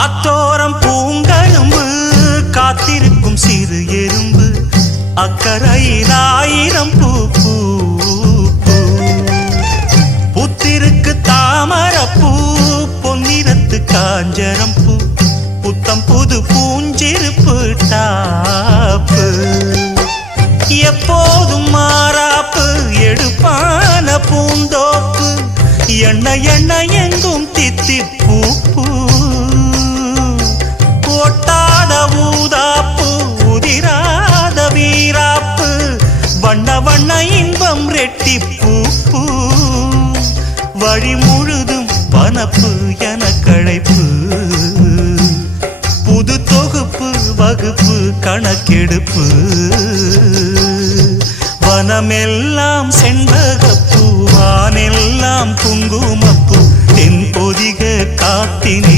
ஆத்தோரம் பூங்கழும்பு காத்திருக்கும் சிறு எறும்பு அக்கரையில் 1000 பூ பூ புத்திருக்கு தாமரப்பூ பொன்னிறத்து காஞ்சரம் பூ புத்தம் புது பூஞ்சிருப்பு டாப்பு எப்போதும் மாறாப்பு எடுப்பான பூந்தோப்பு எண்ண எண்ண எங்கும் தித்திப்பூ பூ ஒட்டாத ஊதாப்பு உதிராத வீராப்பு வண்ண வண்ண இன்பம் ரெட்டிப்பூ பூ வழி முழுதும் வனப்பு என களைப்பு புது தொகுப்பு வகுப்பு கணக்கெடுப்பு வனமெல்லாம் செண்பகப்பூ வானெல்லாம் குங்குமப்பூ தென்பொதிக காத்தினி